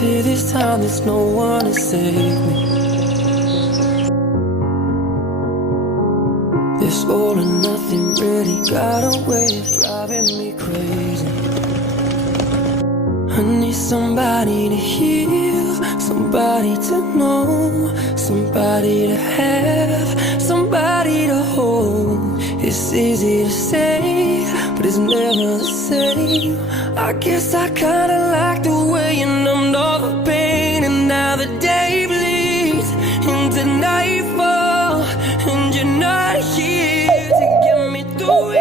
fear this time there's no one to save me. This all or nothing really got a way of driving me crazy. I need somebody to heal, somebody to know, somebody to have, somebody to hold. It's easy to say, but it's never the same. I guess I kinda like the way you numbed all the pain. And now the day bleeds into nightfall, and you're not here to get me through it.